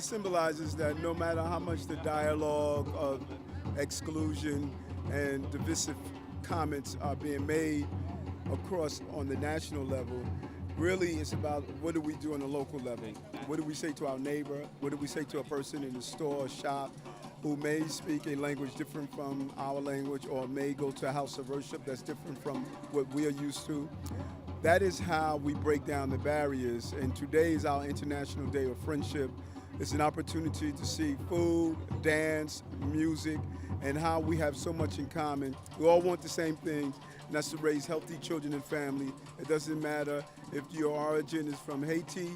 it symbolizes that no matter how much the dialogue of exclusion and divisive comments are being made across on the national level, really it's about what do we do on the local level? What do we say to our neighbor? What do we say to a person in the store or shop who may speak a language different from our language or may go to a house of worship that's different from what we are used to? That is how we break down the barriers, and today is our International Day of Friendship. It's an opportunity to see food, dance, music, and how we have so much in common. We all want the same thing, and that's to raise healthy children and family. It doesn't matter if your origin is from Haiti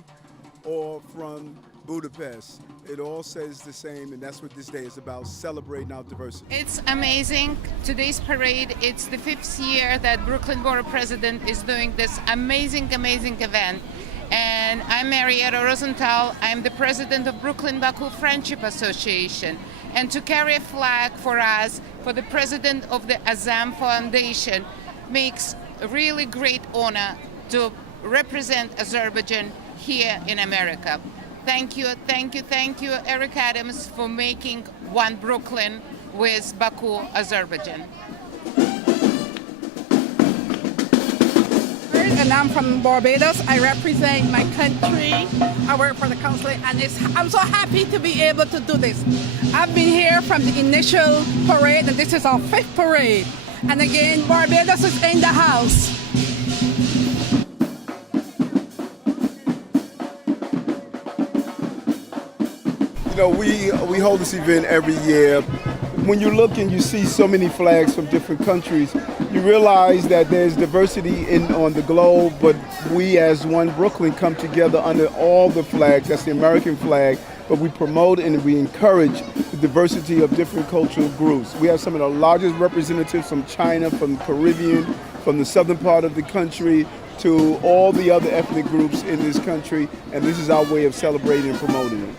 or from Budapest. It all says the same, and that's what this day is about, celebrating our diversity. It's amazing. Today's parade, it's the 5th year that Brooklyn Borough President is doing this amazing event. And I'm Marietta Rosenthal. I'm the president of Brooklyn Baku Friendship Association. And to carry a flag for us, for the president of the Azam Foundation, makes a really great honor to represent Azerbaijan here in America. Thank you, Eric Adams, for making one Brooklyn with Baku, Azerbaijan. And I'm from Barbados. I represent my country. I work for the consulate, and I'm so happy to be able to do this. I've been here from the initial parade, and this is our 5th parade. And again, Barbados is in the house. You know, we hold this event every year. When you look and you see so many flags from different countries, you realize that there's diversity on the globe, but we as one Brooklyn come together under all the flags. That's the American flag, but we promote and we encourage the diversity of different cultural groups. We have some of the largest representatives from China, from the Caribbean, from the southern part of the country, to all the other ethnic groups in this country, and this is our way of celebrating and promoting it.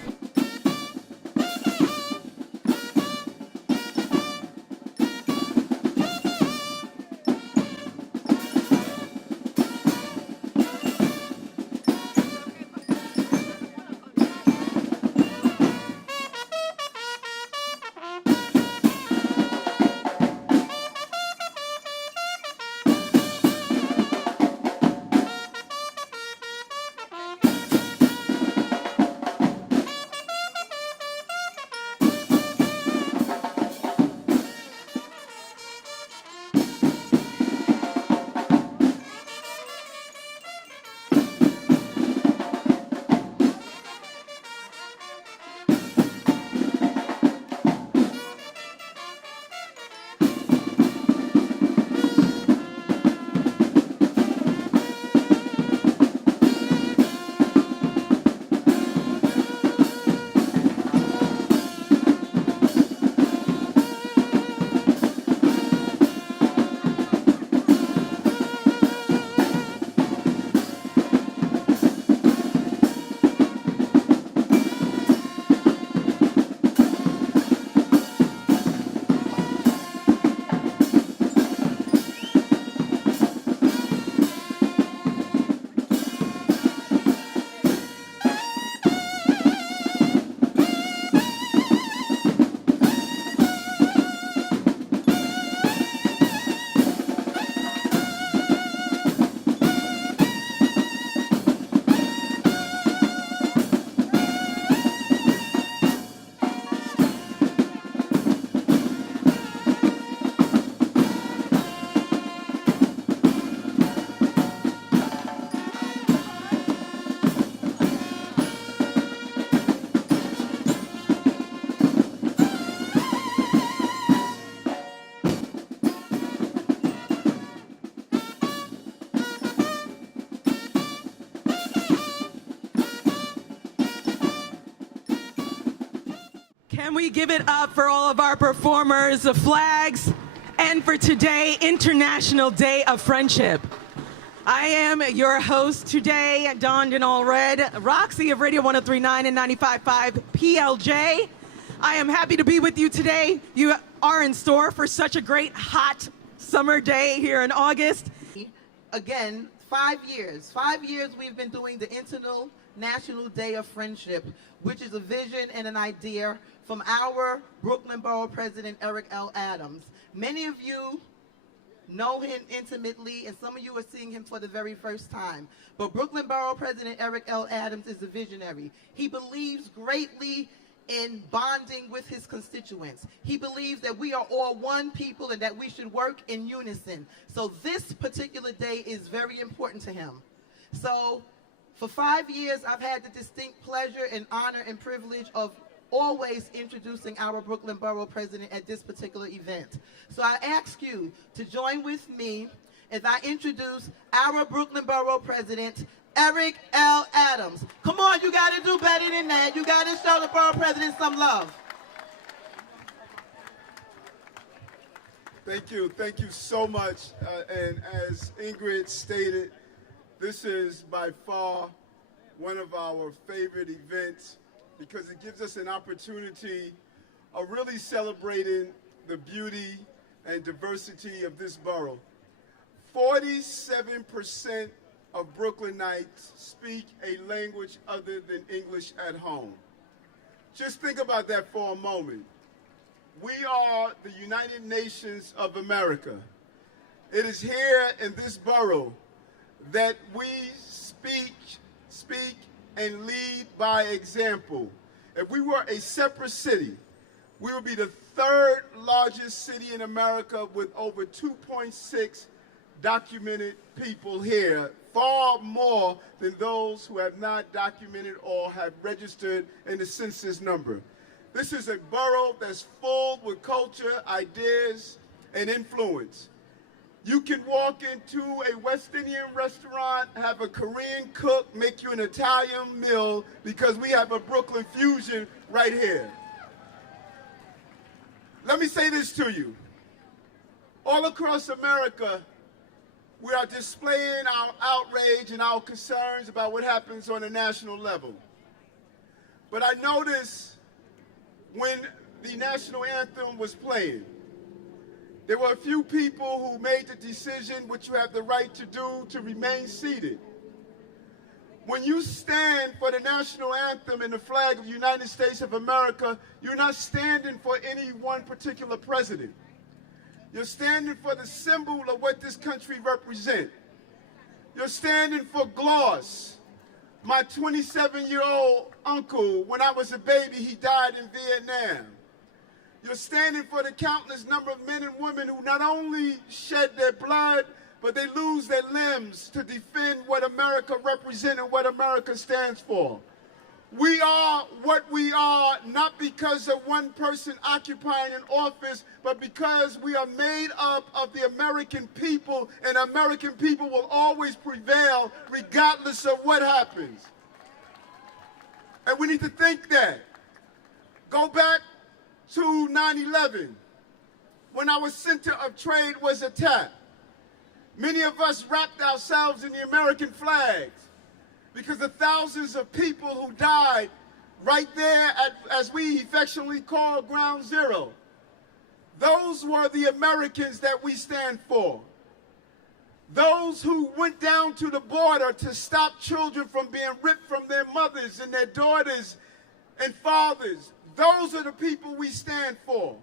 Can we give it up for all of our performers, the flags, and for today, International Day of Friendship. I am your host today, donned in all red, Roxy of Radio 103.9 and 95.5 PLJ. I am happy to be with you today. You are in store for such a great hot summer day here in August. Again, 5 years. 5 years we've been doing the National Day of Friendship, which is a vision and an idea from our Brooklyn Borough President, Eric L. Adams. Many of you know him intimately, and some of you are seeing him for the very first time. But Brooklyn Borough President Eric L. Adams is a visionary. He believes greatly in bonding with his constituents. He believes that we are all one people and that we should work in unison. So this particular day is very important to him. So for 5 years, I've had the distinct pleasure and honor and privilege of always introducing our Brooklyn Borough President at this particular event. So I ask you to join with me as I introduce our Brooklyn Borough President, Eric L. Adams. Come on, you gotta do better than that. You gotta show the Borough President some love. Thank you so much. And as Ingrid stated, this is by far one of our favorite events because it gives us an opportunity of really celebrating the beauty and diversity of this borough. 47% of Brooklynites speak a language other than English at home. Just think about that for a moment. We are the United Nations of America. It is here in this borough that we speak and lead by example. If we were a separate city, we would be the third largest city in America with over 2.6 documented people here, far more than those who have not documented or have registered in the census number. This is a borough that's full with culture, ideas, and influence. You can walk into a West Indian restaurant, have a Korean cook make you an Italian meal because we have a Brooklyn fusion right here. Let me say this to you. All across America, we are displaying our outrage and our concerns about what happens on a national level. But I noticed when the national anthem was playing, there were a few people who made the decision, which you have the right to do, to remain seated. When you stand for the national anthem and the flag of the United States of America, you're not standing for any one particular president. You're standing for the symbol of what this country represents. You're standing for gloss. My 27-year-old uncle, when I was a baby, he died in Vietnam. You're standing for the countless number of men and women who not only shed their blood, but they lose their limbs to defend what America represents and what America stands for. We are what we are not because of one person occupying an office, but because we are made up of the American people, and American people will always prevail regardless of what happens. And we need to think that. Go back to 9/11, when our center of trade was attacked. Many of us wrapped ourselves in the American flags because the thousands of people who died right there at, as we affectionately call, Ground Zero. Those were the Americans that we stand for. Those who went down to the border to stop children from being ripped from their mothers and their daughters and fathers. Those are the people we stand for.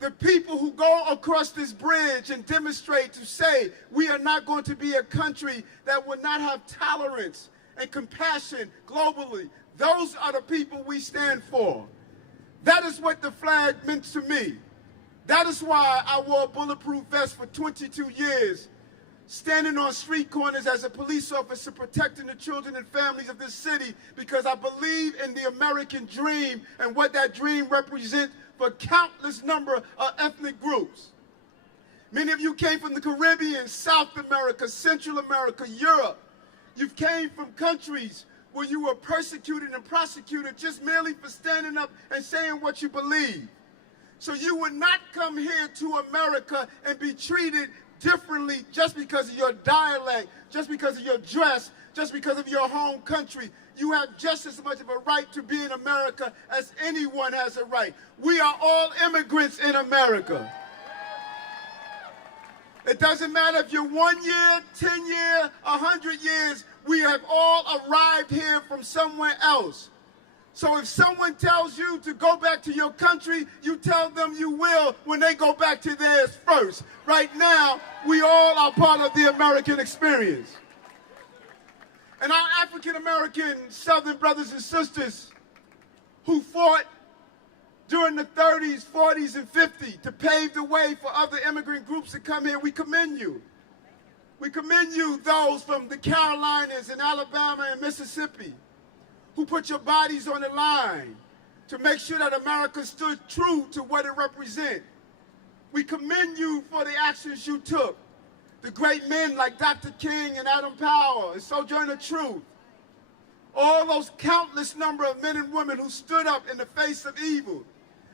The people who go across this bridge and demonstrate to say we are not going to be a country that will not have tolerance and compassion globally. Those are the people we stand for. That is what the flag meant to me. That is why I wore a bulletproof vest for 22 years, standing on street corners as a police officer protecting the children and families of this city, because I believe in the American dream and what that dream represents for countless number of ethnic groups. Many of you came from the Caribbean, South America, Central America, Europe. You came from countries where you were persecuted and prosecuted just merely for standing up and saying what you believe. So you would not come here to America and be treated differently just because of your dialect, just because of your dress, just because of your home country. You have just as much of a right to be in America as anyone has a right. We are all immigrants in America. It doesn't matter if you're 1 year, 10 years, 100 years, we have all arrived here from somewhere else. So if someone tells you to go back to your country, you tell them you will when they go back to theirs first. Right now, we all are part of the American experience. And our African-American Southern brothers and sisters who fought during the 30s, 40s, and 50s to pave the way for other immigrant groups to come here, we commend you. We commend you, those from the Carolinas and Alabama and Mississippi, who put your bodies on the line to make sure that America stood true to what it represents. We commend you for the actions you took. The great men like Dr. King and Adam Powell and Sojourner Truth. All those countless number of men and women who stood up in the face of evil.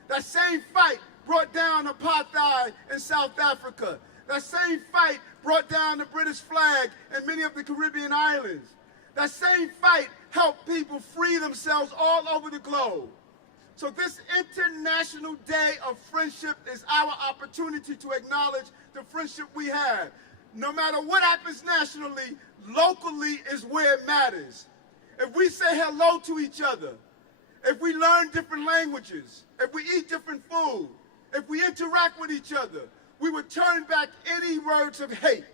That same fight brought down apartheid in South Africa. That same fight brought down the British flag in many of the Caribbean islands. That same fight helped people free themselves all over the globe. So this International Day of Friendship is our opportunity to acknowledge the friendship we have. No matter what happens nationally, locally is where it matters. If we say hello to each other, if we learn different languages, if we eat different food, if we interact with each other, we would turn back any words of hate,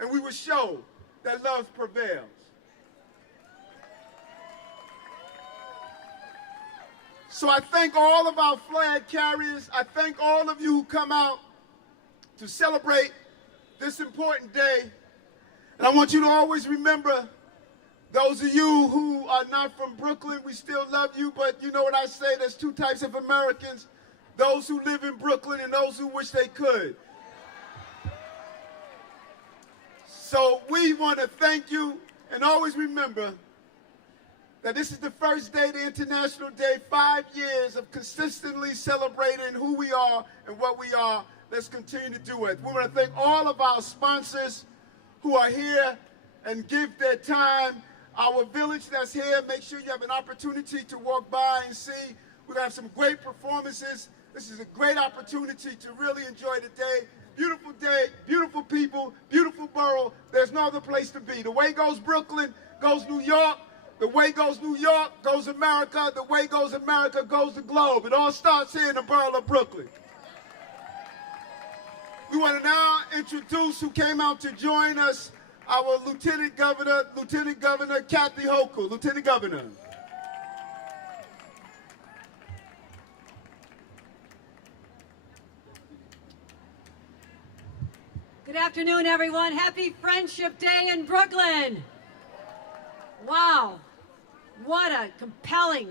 and we would show that love prevails. So I thank all of our flag carriers. I thank all of you who come out to celebrate this important day. And I want you to always remember, those of you who are not from Brooklyn, we still love you, but you know what I say, there's two types of Americans, those who live in Brooklyn and those who wish they could. So we want to thank you, and always remember that this is the first day, the International Day, 5 years of consistently celebrating who we are and what we are. Let's continue to do it. We want to thank all of our sponsors who are here and give their time. Our village that's here, make sure you have an opportunity to walk by and see. We're going to have some great performances. This is a great opportunity to really enjoy the day, beautiful people, beautiful borough. There's no other place to be. The way goes Brooklyn, goes New York. The way goes New York, goes America. The way goes America, goes the globe. It all starts here in the borough of Brooklyn. We want to now introduce who came out to join us, our Lieutenant Governor Kathy Hochul. Lieutenant Governor. Good afternoon, everyone. Happy Friendship Day in Brooklyn. Wow, what a compelling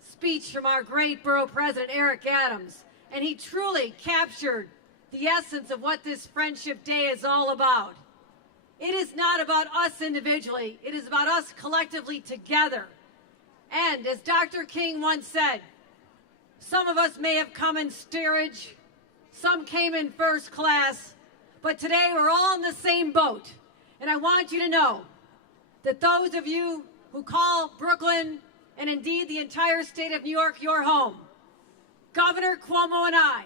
speech from our great Borough President, Eric Adams. And he truly captured the essence of what this Friendship Day is all about. It is not about us individually, it is about us collectively together. And as Dr. King once said, some of us may have come in steerage, some came in first class, but today we're all in the same boat. And I want you to know that those of you who call Brooklyn and indeed the entire state of New York your home, Governor Cuomo and I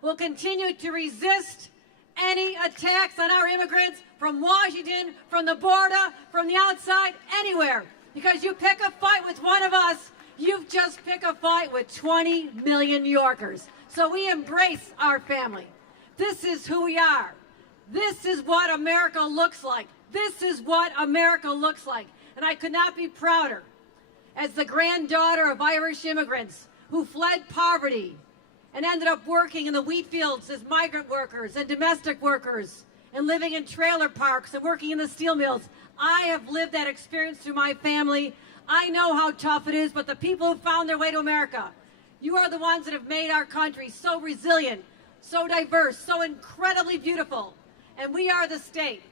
will continue to resist any attacks on our immigrants from Washington, from the border, from the outside, anywhere. Because you pick a fight with one of us, you've just picked a fight with 20 million New Yorkers. So we embrace our family. This is who we are. This is what America looks like. This is what America looks like. And I could not be prouder as the granddaughter of Irish immigrants who fled poverty and ended up working in the wheat fields as migrant workers and domestic workers and living in trailer parks and working in the steel mills. I have lived that experience through my family. I know how tough it is, but the people who found their way to America, you are the ones that have made our country so resilient, so diverse, so incredibly beautiful. And we are the state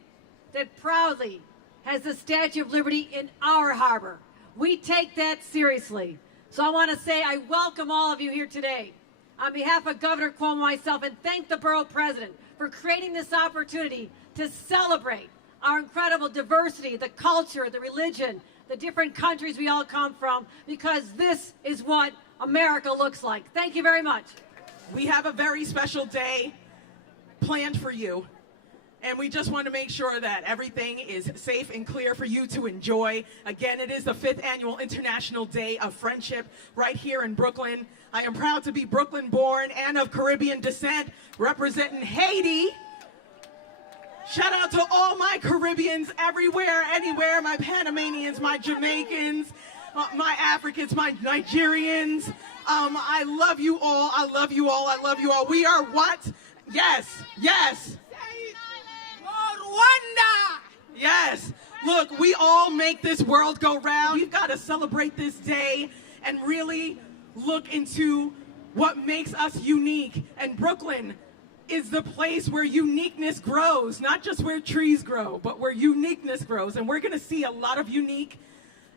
that proudly has the Statue of Liberty in our harbor. We take that seriously. So I want to say I welcome all of you here today on behalf of Governor Cuomo and myself, and thank the Borough President for creating this opportunity to celebrate our incredible diversity, the culture, the religion, the different countries we all come from, because this is what America looks like. Thank you very much. We have a very special day planned for you. And we just want to make sure that everything is safe and clear for you to enjoy. Again, it is the 5th Annual International Day of Friendship right here in Brooklyn. I am proud to be Brooklyn born and of Caribbean descent, representing Haiti. Shout out to all my Caribbeans everywhere, anywhere, my Panamanians, my Jamaicans, my Africans, my Nigerians. I love you all, I love you all, I love you all. We are what? Yes, yes. Rwanda! Yes. Look, we all make this world go round. We've got to celebrate this day and really look into what makes us unique. And Brooklyn is the place where uniqueness grows, not just where trees grow, but where uniqueness grows. And we're going to see a lot of unique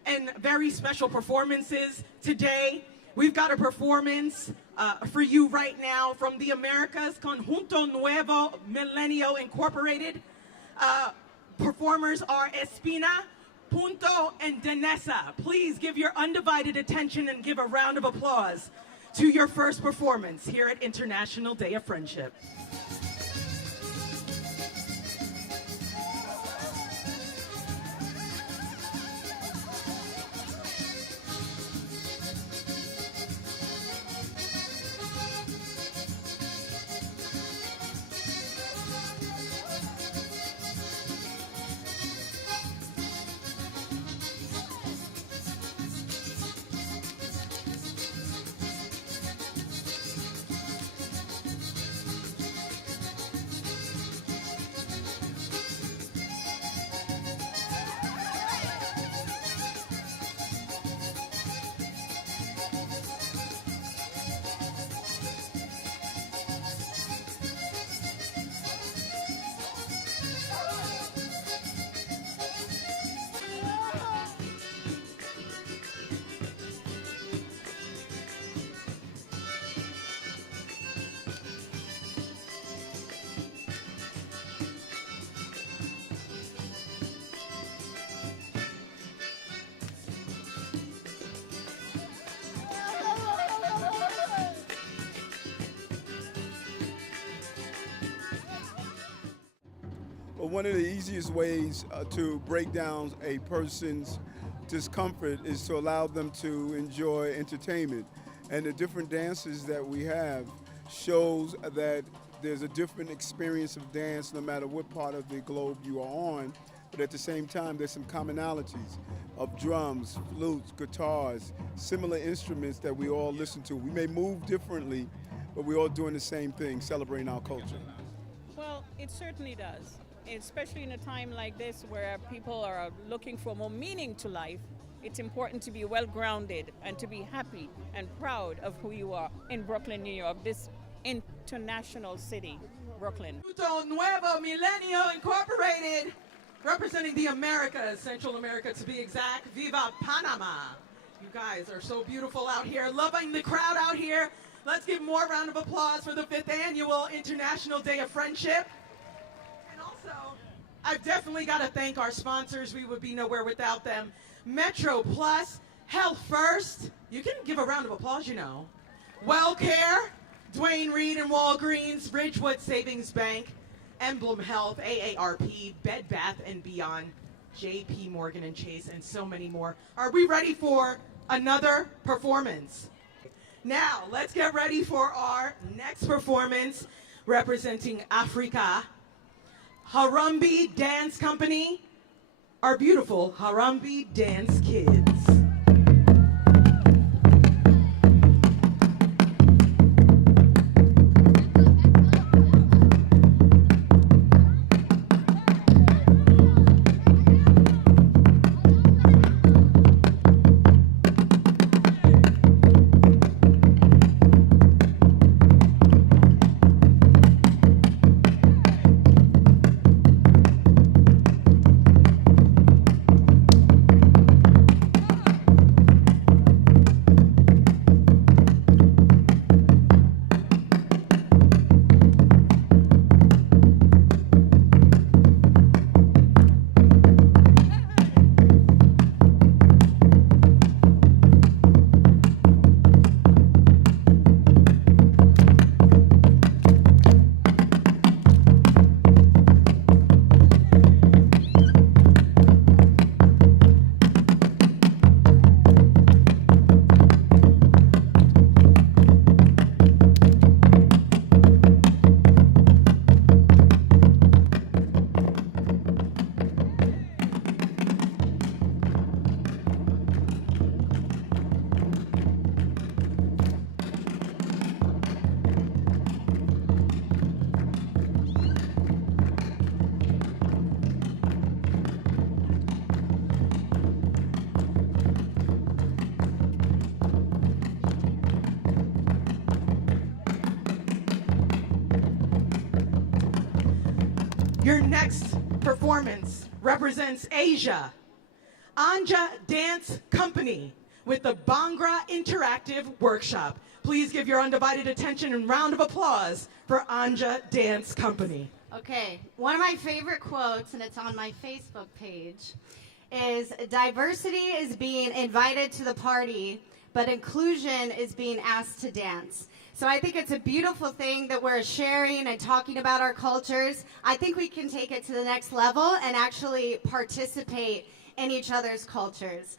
and very special performances today. We've got a performance for you right now from the Americas, Conjunto Nuevo Milenio Incorporated. Performers are Espina, Punto, and Danessa. Please give your undivided attention and give a round of applause to your first performance here at International Day of Friendship. Well, one of the easiest ways to break down a person's discomfort is to allow them to enjoy entertainment. And the different dances that we have shows that there's a different experience of dance no matter what part of the globe you are on. But at the same time, there's some commonalities of drums, flutes, guitars, similar instruments that we all listen to. We may move differently, but we're all doing the same thing, celebrating our culture. Well, it certainly does, especially in a time like this where people are looking for more meaning to life. It's important to be well-grounded and to be happy and proud of who you are in Brooklyn, New York, this international city, Brooklyn. Conjunto Nuevo Milenio Incorporated, representing the Americas, Central America to be exact. Viva Panama. You guys are so beautiful out here, loving the crowd out here. Let's give more round of applause for the 5th Annual International Day of Friendship. And also, I've definitely got to thank our sponsors. We would be nowhere without them. Metro Plus, Health First. You can give a round of applause, you know. WellCare, Dwayne Reed and Walgreens, Ridgewood Savings Bank, Emblem Health, AARP, Bed Bath & Beyond, JP Morgan and Chase, and so many more. Are we ready for another performance? Now, let's get ready for our next performance representing Africa. Harambee Dance Company, our beautiful Harambee Dance Kids. Your next performance represents Asia. Anja Dance Company with the Bhangra Interactive Workshop. Please give your undivided attention and round of applause for Anja Dance Company. Okay, one of my favorite quotes, and it's on my Facebook page, is diversity is being invited to the party, but inclusion is being asked to dance. So I think it's a beautiful thing that we're sharing and talking about our cultures. I think we can take it to the next level and actually participate in each other's cultures.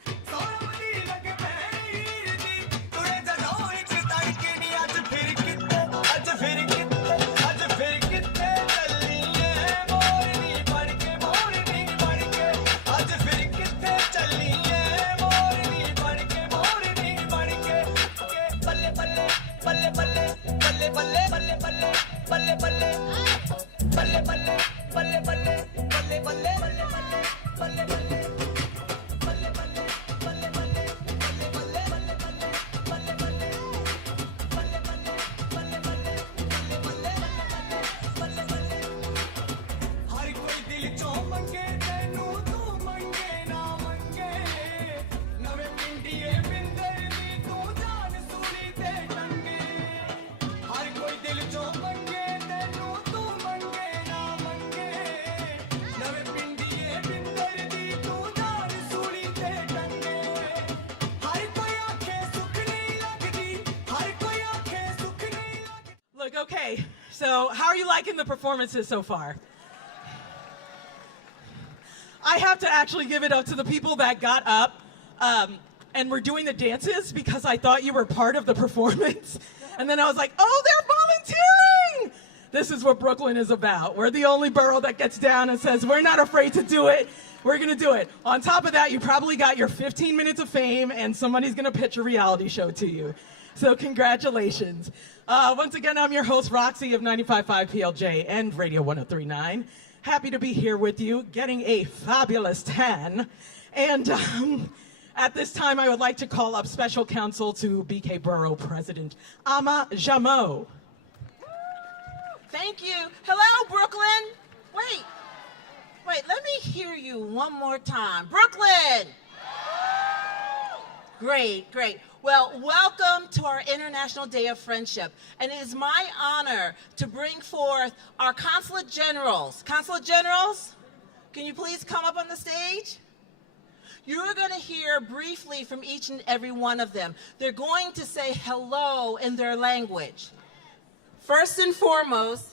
Look, okay, so how are you liking the performances so far? I have to actually give it up to the people that got up and were doing the dances because I thought you were part of the performance. And then I was like, oh, they're volunteering! This is what Brooklyn is about. We're the only borough that gets down and says, we're not afraid to do it. We're gonna do it. On top of that, you probably got your 15 minutes of fame and somebody's gonna pitch a reality show to you. So congratulations. Once again, I'm your host, Roxy of 95.5 PLJ and Radio 103.9. Happy to be here with you, getting a fabulous tan. And at this time, I would like to call up Special Counsel to BK Borough President Ama Jamo. Thank you. Hello, Brooklyn. Wait, let me hear you one more time. Brooklyn! Great. Well, welcome to our International Day of Friendship. And it is my honor to bring forth our Consulate Generals. Consulate Generals, can you please come up on the stage? You're going to hear briefly from each and every one of them. They're going to say hello in their language. First and foremost,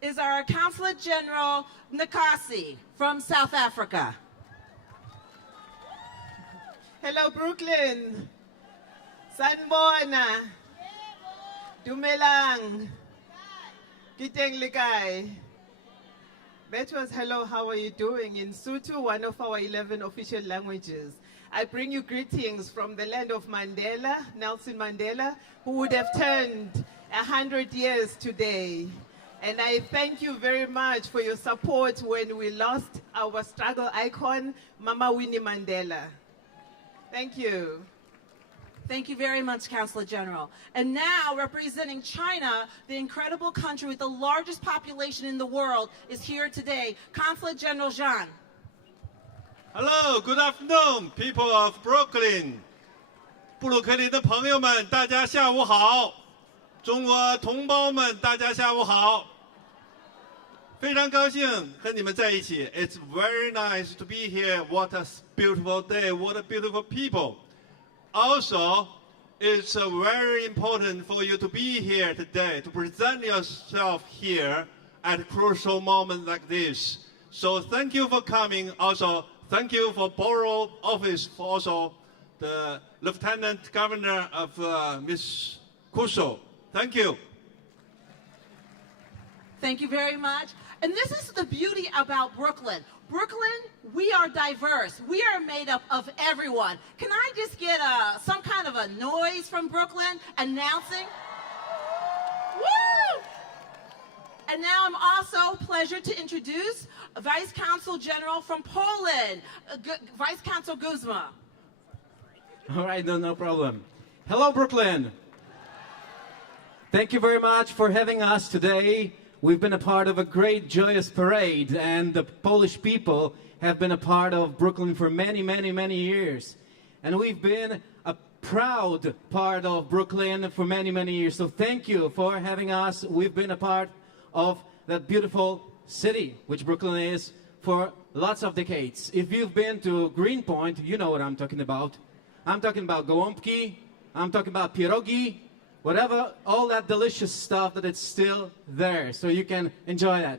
is our Consulate General Nkasi from South Africa. Hello, Brooklyn. Sanbona. Dumelang. Kiteng Likai. That was hello, how are you doing in Sotho, one of our 11 official languages. I bring you greetings from the land of Mandela, Nelson Mandela, who would have turned 100 years today. And I thank you very much for your support when we lost our struggle icon, Mama Winnie Mandela. Thank you. Thank you very much, Consulate General. And now, representing China, the incredible country with the largest population in the world, is here today, Consulate General Zhang. Hello, good afternoon, people of Brooklyn. 布鲁克林的朋友们，大家下午好。中国同胞们，大家下午好。非常高兴和你们在一起。It's very nice to be here. What a beautiful day. What a beautiful people. Also, it's very important for you to be here today, to present yourself here at a crucial moment like this. So thank you for coming. Also, thank you for Borough Office, for also the Lieutenant Governor of Ms. Kuso. Thank you. Thank you very much. And this is the beauty about Brooklyn. Brooklyn, we are diverse. We are made up of everyone. Can I just get some kind of a noise from Brooklyn announcing? Woo! And now I'm also pleased to introduce Vice Consul General from Poland, Vice Consul Guzma. All right, no problem. Hello, Brooklyn. Thank you very much for having us today. We've been a part of a great, joyous parade, and the Polish people have been a part of Brooklyn for many, many, many years. And we've been a proud part of Brooklyn for many, many years. So thank you for having us. We've been a part of that beautiful city, which Brooklyn is, for lots of decades. If you've been to Greenpoint, you know what I'm talking about. I'm talking about gołąbki, I'm talking about pierogi, whatever, all that delicious stuff that it's still there, so you can enjoy that.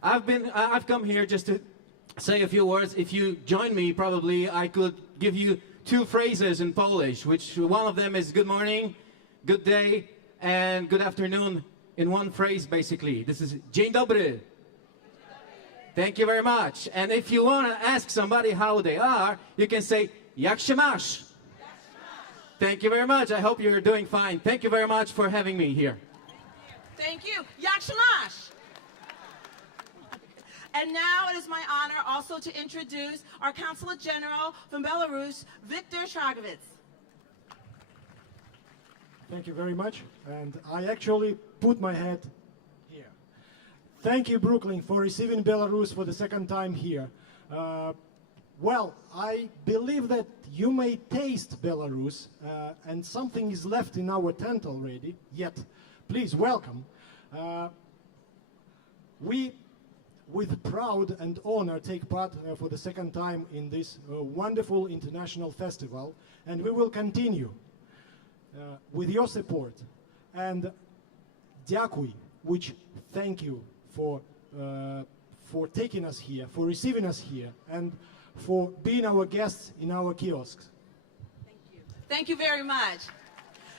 I've come here just to say a few words. If you join me, probably I could give you 2 phrases in Polish, which one of them is good morning, good day, and good afternoon in one phrase, basically. This is dzień dobry. Thank you very much. And if you want to ask somebody how they are, you can say jak się masz. Thank you very much. I hope you're doing fine. Thank you very much for having me here. Thank you. Jak się masz? And now it is my honor also to introduce our Consulate General from Belarus, Viktor Shragovitz. Thank you very much. And I actually put my head here. Thank you, Brooklyn, for receiving Belarus for the second time here. Well, I believe that you may taste Belarus, and something is left in our tent already, yet please welcome. We, with pride and honor, take part for the second time in this wonderful international festival, and we will continue with your support. And дякуй, which thank you for taking us here, for receiving us here, and for being our guests in our kiosks. Thank you. Thank you very much.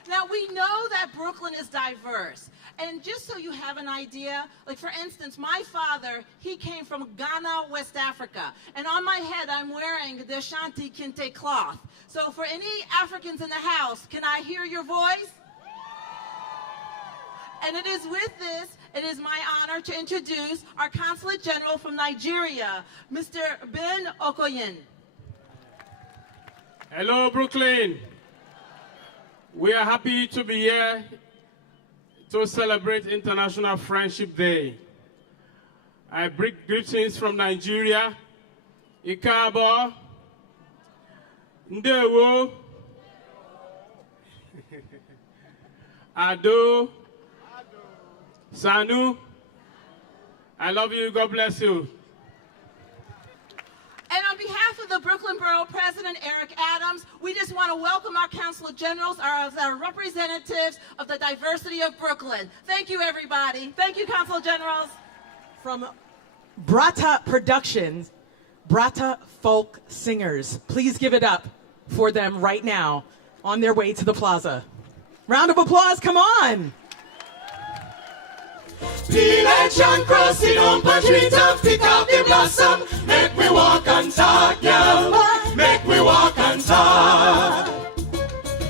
Now, we know that Brooklyn is diverse. And just so you have an idea, like for instance, my father, he came from Ghana, West Africa. And on my head, I'm wearing the Ashanti Kente cloth. So for any Africans in the house, can I hear your voice? And it is with this, it is my honor to introduce our Consulate General from Nigeria, Mr. Ben Okoyen. Hello, Brooklyn. We are happy to be here to celebrate International Friendship Day. I bring greetings from Nigeria. Ikabo, Ndewo, Ado, Sanu, I love you, God bless you. And on behalf of the Brooklyn Borough President Adams, we just want to welcome our Consulate Generals, our representatives of the diversity of Brooklyn. Thank you, everybody. Thank you, Consul Generals. From Brata Productions, Brata Folk Singers. Please give it up for them right now on their way to the plaza. Round of applause, come on. Village and cross it on Patriot and pick up the blossom. Make we walk and talk, girl. Make we walk and talk.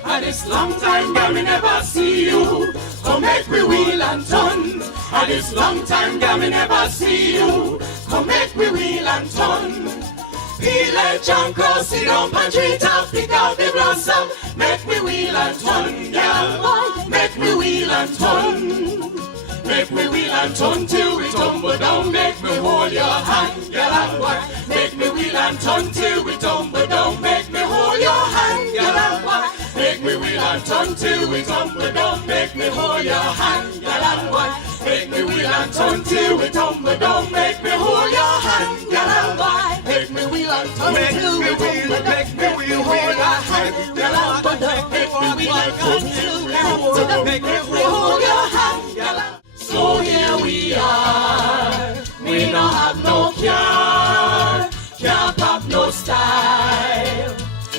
And this long time, girl, me never see you. Come make we wheel and turn. And this long time, girl, me never see you. Come make we wheel and turn. Village and cross it on Patriot and pick up the blossom. Make we wheel and turn, girl. Make we wheel and turn. Make me wheel and turn till we tumble down. Make me hold your hand, girl, and walk. Make me wheel and turn till we tumble down. Make me hold your hand, girl, and walk. Make me wheel and turn till we tumble down. Make me hold your hand, girl, and walk. Make me wheel and turn till we tumble down. Make me hold your hand, girl, and walk. Make me wheel and turn till we tumble down. Make me wheel, hold your hand, girl, and walk. Make me wheel and turn till we tumble down. Make me hold your hand, girl, and walk. So here we are, we don't have no care, can't pop no style.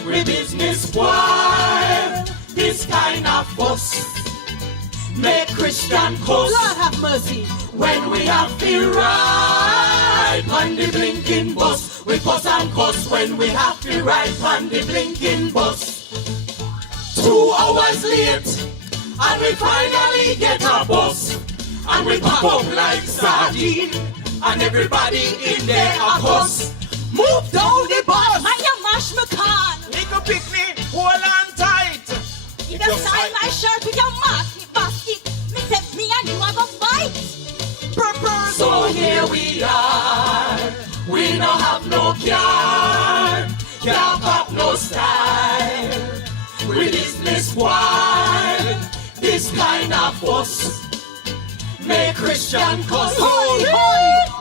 We business boy, this kind of fuss, make Christian cuss. Lord have mercy. When we have to ride on the blinking bus, we fuss and cuss when we have to ride on the blinking bus. 2 hours late, and we finally get a bus. And we pop up like sardine, and everybody in there a cuss. Move down the bus. I am mash my can. Little picnic, hold on tight. You can sign my shirt with your basket. Me You want to fight? So here we are. We don't have no care. Can't pop no style. We business squad. This kind of fuss. Make Christian cuss. Holy,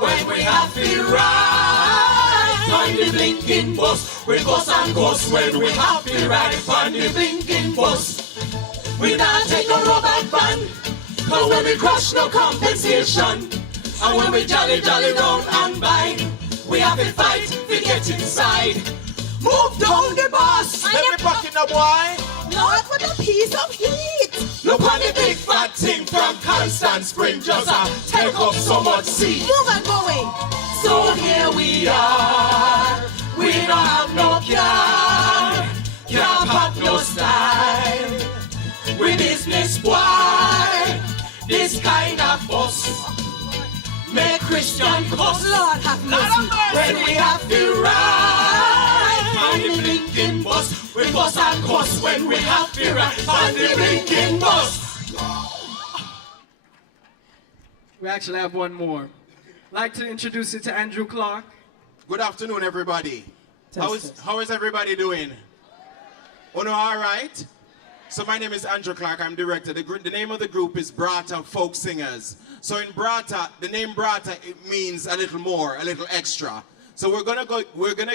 when we have to ride on the blinking bus. We cuss and cuss when we have to ride on the blinking bus. We not take no rubber band, cause when we crush no compensation. And when we jolly round and by, we have to fight to get inside. Move down the bus. Let me back in the boy. Not with a piece of heat. Look on the big fat thing from Constant Spring, just take up so much seat. Move and go away. So here we are. We don't have no care. Can't pop no style. We business squad. This kind of fuss. Make Christian cuss. Lord have mercy. When we have to ride on the blinking bus. We fuss and cuss when we have to ride on the blinking bus. We actually have one more. I'd like to introduce you to Andrew Clark. Good afternoon, everybody. How is everybody doing? Oh no, all right? So my name is Andrew Clark. I'm director. The name of the group is Brata Folk Singers. So in Brata, the name Brata, it means a little more, a little extra. So we're gonna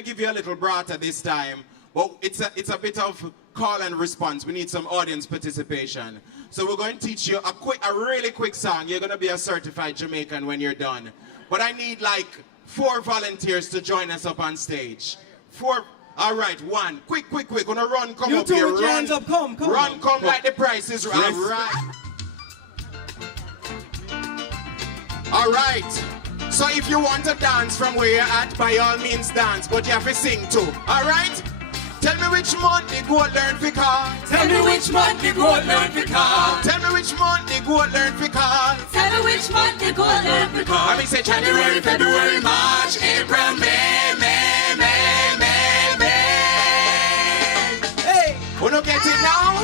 give you a little Brata this time. But it's a bit of call and response. We need some audience participation. So we're going to teach you a really quick song. You're gonna be a certified Jamaican when you're done. But I need like 4 volunteers to join us up on stage. 4. All right, 1. Quick. Gonna run, come you up two here. with your Run, hands up, come. Run, come like the price is right. All right. All right. So if you want to dance from where you're at, by all means dance, but you have to sing too. All right? Tell me which month the goat learn fi call. Tell me which month the goat learn to call. Tell me which month the goat learn fi call. Tell me which month the goat learn to call. I mean say January, February, March, April, May. Hey! Who don't get it now?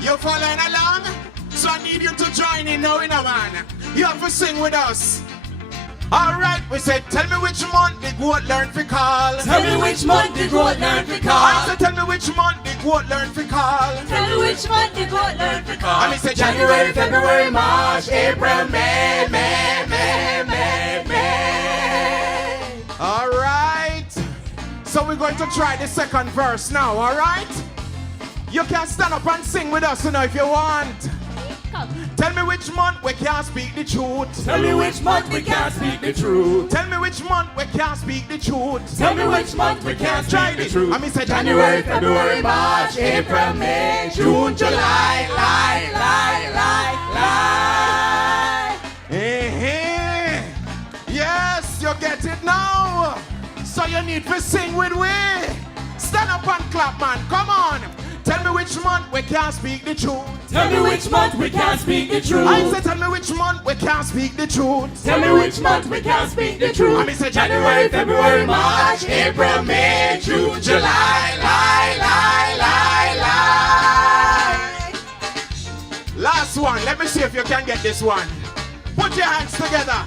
You're following along? So I need you to join in now, man. You have to sing with us. All right, we said, tell me which month the goat learn to call. Tell me which month the goat learn to call. I said, tell me which month the goat learn to call. Tell me which month the goat learn to call. I mean say January, February, March, April, May. All right. So we're going to try the second verse now, all right? You can stand up and sing with us, if you want. Tell me which month we can't speak the truth. Tell me which month we can't speak the truth. Tell me which month we can't speak the truth. Tell me which month we can't speak the truth. I mean say January, February, March, April, May, June, July, Yes, you get it now. So you need to sing with we. Stand up and clap, man. Come on. Tell me which month we can't speak the truth. Tell me which month we can't speak the truth. I said tell me which month we can't speak the truth. Tell me which month we can't speak the truth. I mean say January, February, March, April, May, June, July, Last one. Let me see if you can get this one. Put your hands together.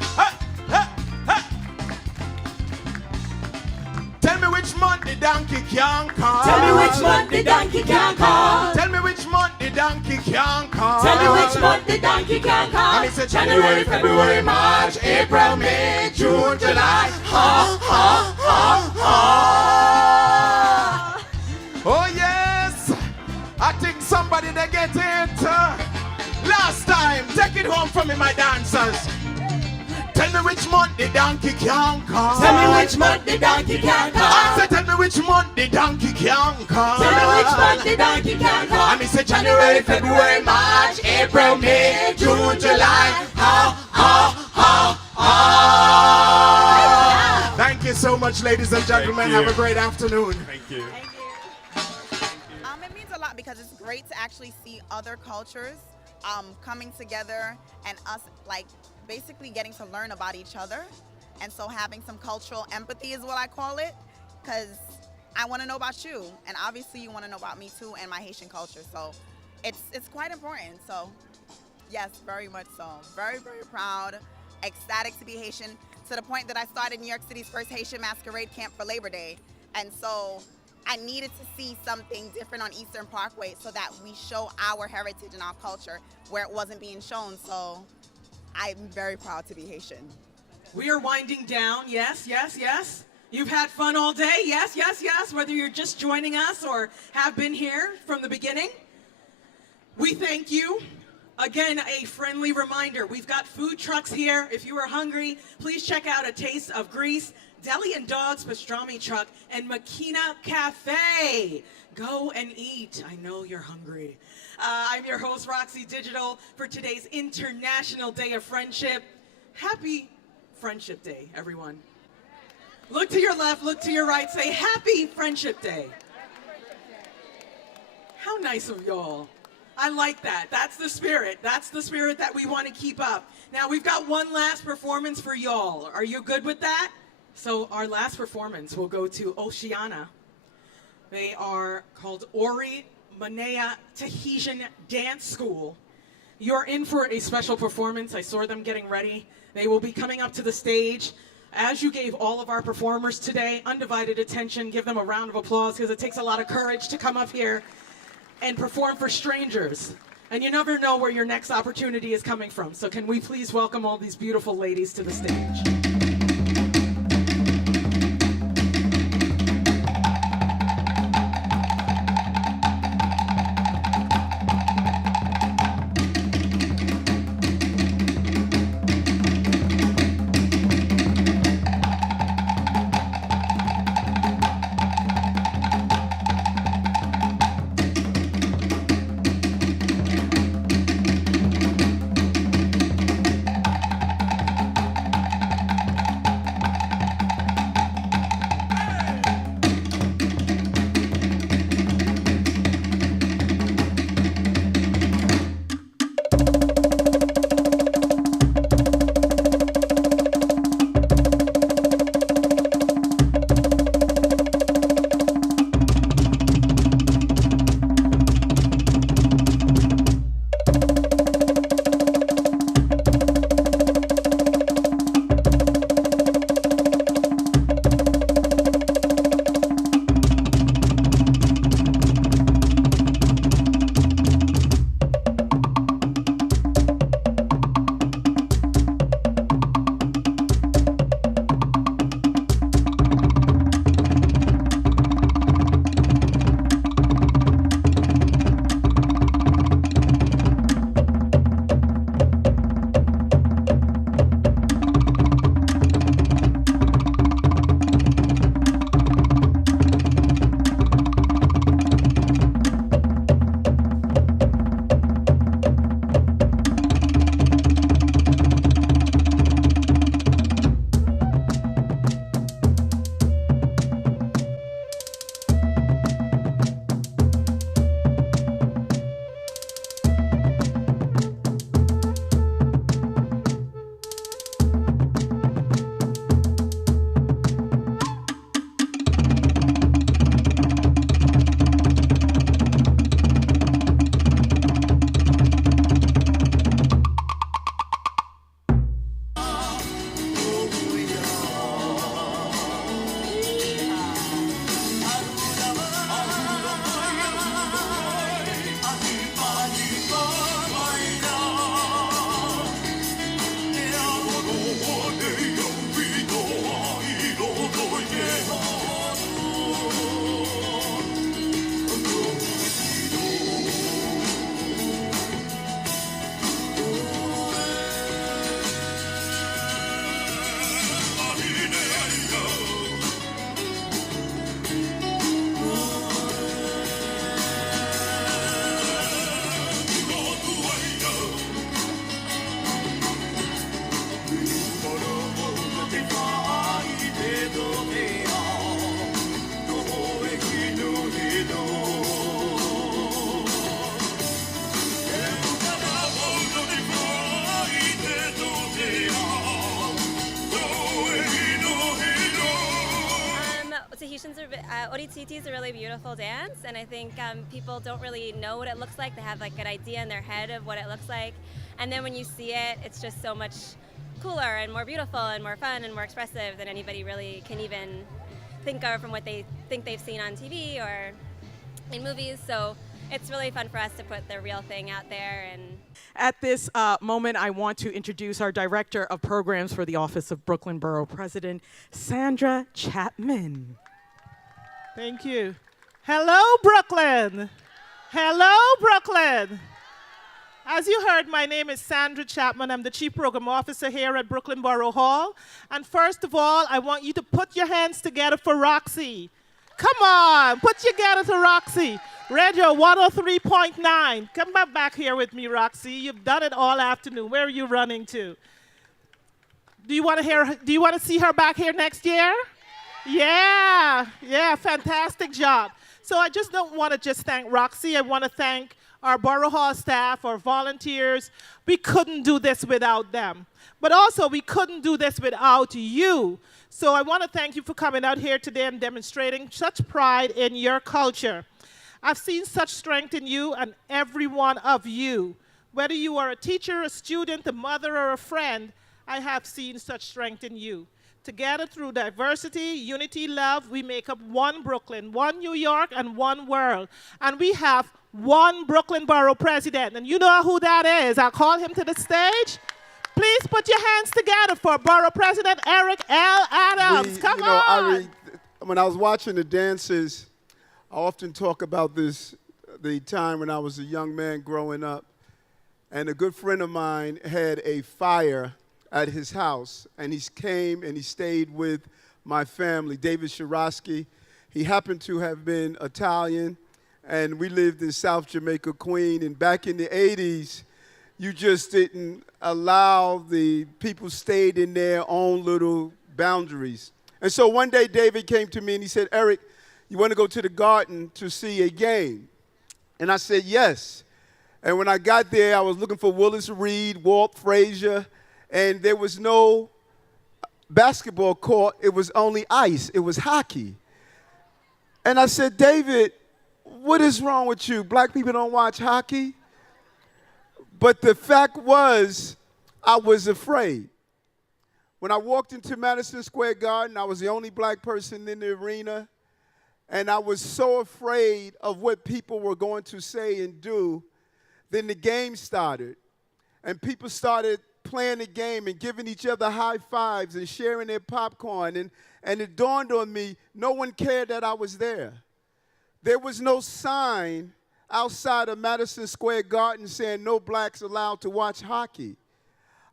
Tell me which month the donkey can call. Tell me which month the donkey can call. Tell me which month the donkey can call. Tell me which month the donkey can call. I mean say January, February, March, April, May, June, July. Oh yes, I think somebody they get it. Last time, take it home for me, my dancers. Tell me which month the donkey can call. Tell me which month the donkey can call. I said tell me which month the donkey can call. Tell me which month the donkey can call. I mean say January, February, March, April, May, June, July. Thank you so much, ladies and gentlemen. Have a great afternoon. Thank you. It means a lot because it's great to actually see other cultures coming together and us basically getting to learn about each other. And so having some cultural empathy is what I call it, because I want to know about you, and obviously you want to know about me too and my Haitian culture. So it's quite important. So Yes, very much so. Very, very proud, ecstatic to be Haitian, to the point that I started New York City's first Haitian masquerade camp for Labor Day. And so I needed to see something different on Eastern Parkway so that we show our heritage and our culture where it wasn't being shown. So I'm very proud to be Haitian. We are winding down. Yes, yes, yes. You've had fun all day. Yes, yes, yes. Whether you're just joining us or have been here from the beginning, we thank you. Again, a friendly reminder, we've got food trucks here. If you are hungry, please check out A Taste of Greece, Deli and Dogs Pastrami Truck, and Makina Cafe. Go and eat. I know you're hungry. I'm your host, Roxy Digital, for today's International Day of Friendship. Happy Friendship Day, everyone. Look to your left, look to your right, say Happy Friendship Day. How nice of y'all. I like that. That's the spirit. That's the spirit that we want to keep up. Now, we've got one last performance for y'all. Are you good with that? So our last performance will go to Oceana. They are called Ori Manea Tahitian Dance School. You're in for a special performance. I saw them getting ready. They will be coming up to the stage. As you gave all of our performers today undivided attention, give them a round of applause, because it takes a lot of courage to come up here and perform for strangers. And you never know where your next opportunity is coming from. So can we please welcome all these beautiful ladies to the stage? Oritsiti is a really beautiful dance, and I think people don't really know what it looks like. They have like an idea in their head of what it looks like, And then when you see it, it's just so much cooler and more beautiful and more fun and more expressive than anybody really can even think of from what they think they've seen on TV or in movies. So it's really fun for us to put the real thing out there. And at this moment, I want to introduce our Director of Programs for the Office of Brooklyn Borough President, Sandra Chapman. Thank you. Hello, Brooklyn. Hello, Brooklyn. As you heard, my name is Sandra Chapman. I'm the Chief Program Officer here at Brooklyn Borough Hall. And first of all, I want you to put your hands together for Roxy. Come on, put together to Roxy. Radio 103.9. Come back here with me, Roxy. You've done it all afternoon. Where are you running to? Do you want to see her back here next year? Yeah, fantastic job. So I just don't want to just thank Roxy. I want to thank our Borough Hall staff, our volunteers. We couldn't do this without them. But also, we couldn't do this without you. So I want to thank you for coming out here today and demonstrating such pride in your culture. I've seen such strength in you and every one of you. Whether you are a teacher, a student, a mother, or a friend, I have seen such strength in you. Together through diversity, unity, love, we make up one Brooklyn, one New York, and one world. And we have one Brooklyn Borough President. And you know who that is. I'll call him to the stage. Please put your hands together for Borough President Eric L. Adams. Come on. When I was watching the dances, I often talk about the time when I was a young man growing up. And a good friend of mine had a fire at his house, and he came and he stayed with my family, David Shirosky. He happened to have been Italian, and we lived in South Jamaica, Queen, and back in the 80s, you just didn't allow the people stayed in their own little boundaries. And so one day David came to me and he said, Eric, you want to go to the garden to see a game? And I said, yes. And when I got there, I was looking for Willis Reed, Walt Frazier, and there was no basketball court. It was only ice. It was hockey. And I said, David, what is wrong with you? Black people don't watch hockey? But the fact was, I was afraid. When I walked into Madison Square Garden, I was the only black person in the arena, and I was so afraid of what people were going to say and do. Then the game started, and people started playing the game and giving each other high fives and sharing their popcorn, and it dawned on me, no one cared that I was there. There was no sign outside of Madison Square Garden saying no blacks allowed to watch hockey.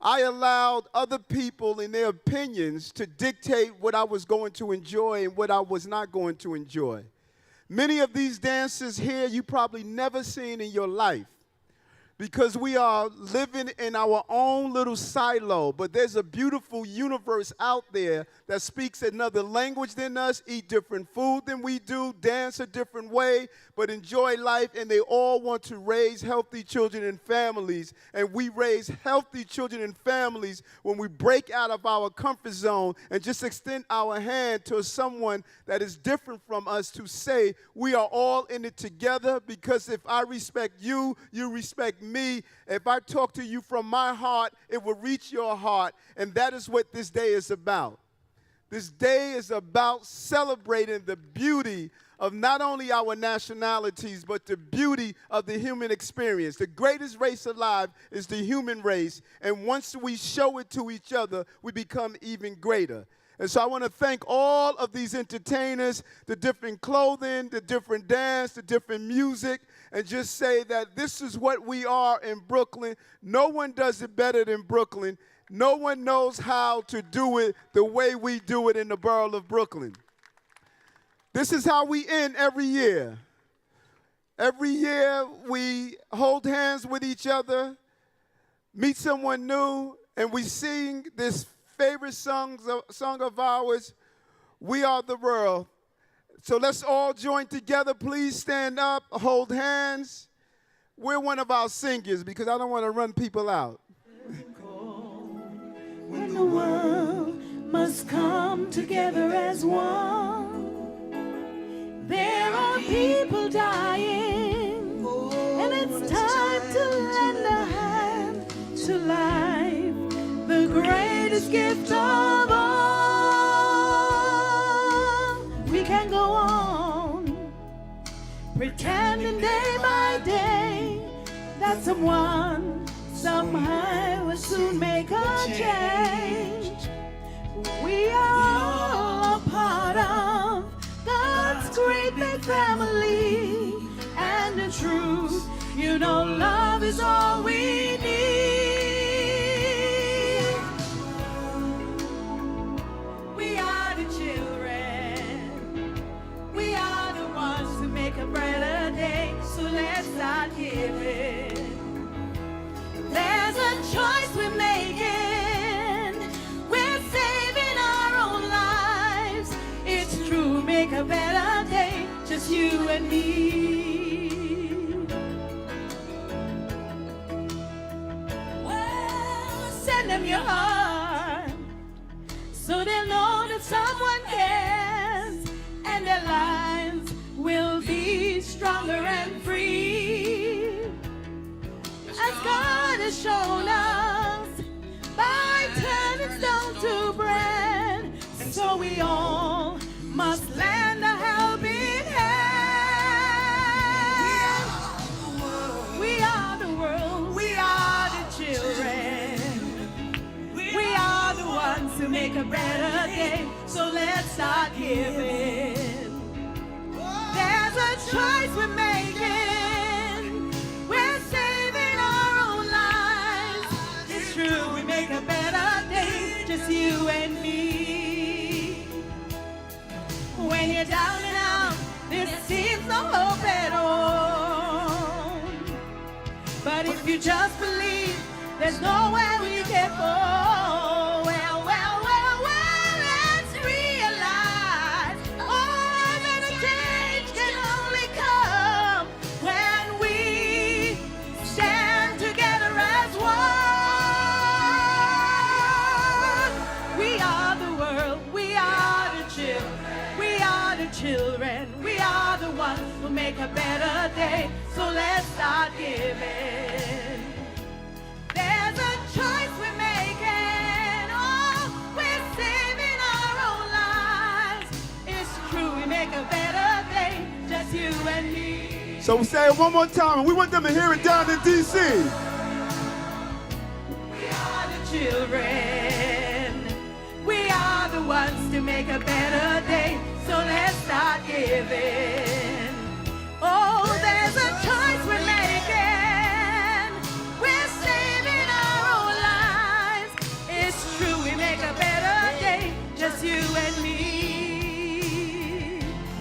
I allowed other people and their opinions to dictate what I was going to enjoy and what I was not going to enjoy. Many of these dances here you probably never seen in your life, because we are living in our own little silo, but there's a beautiful universe out there that speaks another language than us, eat different food than we do, dance a different way, but enjoy life, and they all want to raise healthy children and families. And we raise healthy children and families when we break out of our comfort zone and just extend our hand to someone that is different from us to say we are all in it together, because if I respect you, you respect me. If I talk to you from my heart, it will reach your heart, and that is what this day is about. This day is about celebrating the beauty of not only our nationalities, but the beauty of the human experience. The greatest race alive is the human race, and once we show it to each other, we become even greater. And so I want to thank all of these entertainers, the different clothing, the different dance, the different music, and just say that this is what we are in Brooklyn. No one does it better than Brooklyn. No one knows how to do it the way we do it in the borough of Brooklyn. This is how we end every year. Every year we hold hands with each other, meet someone new, and we sing this favorite song of ours, We Are the World. So let's all join together. Please stand up, hold hands. We're one of our singers because I don't want to run people out. When the world must come together as one, there are people dying, and it's time to lend a hand greatest gift of all. We can go on pretending day by day that someone somehow will soon make a change. We are all a part of God's great big family, and the truth, you know, love is all we need. We are the children, we are the ones who make a brighter day, so let's start giving. There's a choice we're making, we're saving our own lives. It's true, make a better day, just you and me. Send them your heart, so they'll know that someone cares, and their lives will be stronger and free, as God has shown us by turning stone to bread. And so we all must lend a helping hand. We are the world, we are the children, we are the ones who make a better day, so let's start giving. There's a choice we're making, we're saving our own lives. It's true, we make a better day, just you and me. When you're down and out, there seems no hope at all. But if you just believe, there's nowhere we can fall. Well, well, well, well, let's realize all that a change can only come when we stand together as one. We are the world, we are the children, we are the children, we are the ones who make a better day, so let's start giving. There's a choice we're making, oh, we're saving our own lives. It's true, we make a better day, just you and me. So we say it one more time, and we want them to hear it down in D.C. We are the children, we are the ones to make a better day, so let's start giving. Oh, there's a choice we're making, we're saving our own lives. It's true, we make a better day, just you and me.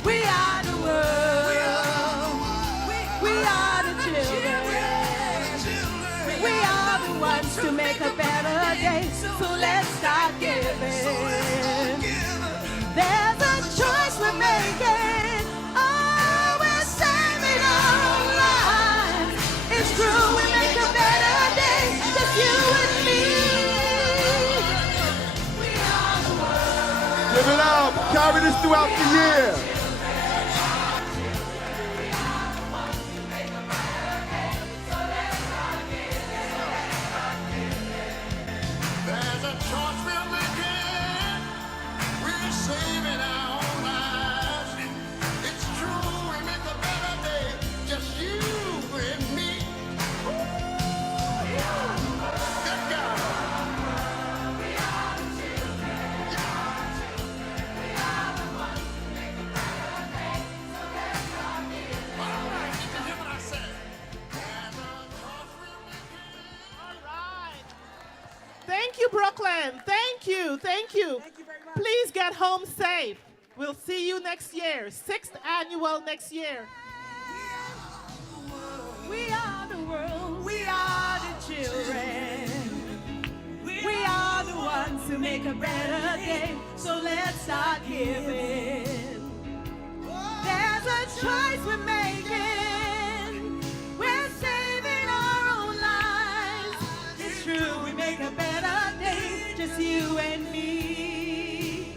We are the world, we are the children, we are the ones to make a better day, so let's start giving. There's a choice we're making, oh, we're saving our own lives. It's true, we make a better day, just you and me. We are the world. Give it up. Carry this throughout the year. There's a choice we're making, we're saving our own lives. It's true, we make a better day, just you and me. Good God. We are the children, we are the ones who make a better day, so let's start giving. All right, you can hear what I said. There's a choice we're making. All right. Thank you, Brooklyn. Thank you. Thank you. Thank you very much. Please get home safe. We'll see you next year. 6th annual next year. We are the world, we are the children, we are the ones who make a better day, so let's start giving. There's a choice we're making, we're saving our own lives. It's true, we make a better day, just you and me.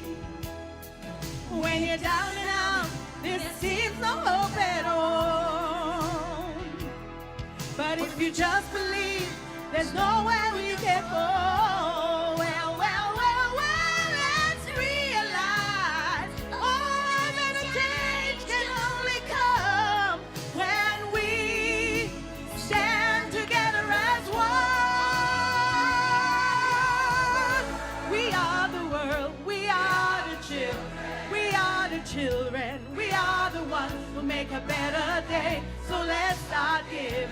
When you're down and out, there seems no hope at all. But if you just believe, there's nowhere you can fall. Well, well, world. We are the children. We are the children. We are the ones who make a better day. So let's start giving.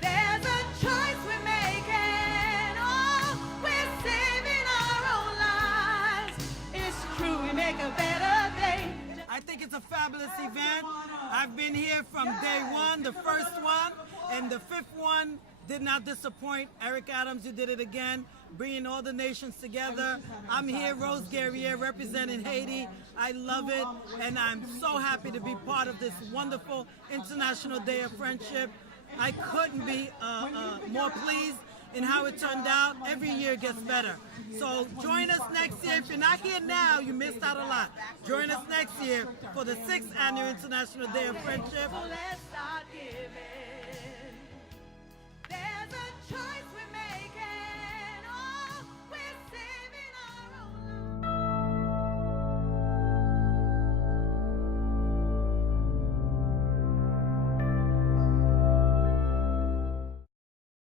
There's a choice we're making. Oh, we're saving our own lives. It's true, we make a better day. I think it's a fabulous event. I've been here from day one, the first one, and the fifth one did not disappoint. Eric Adams, you did it again, bringing all the nations together. I'm here, Rose Guerrier, representing Haiti. I love it, and I'm so happy to be part of this wonderful International Day of Friendship. I couldn't be more pleased in how it turned out. Every year gets better. So join us next year. If you're not here now, you missed out a lot. Join us next year for the 6th Annual International Day of Friendship. So let's start giving.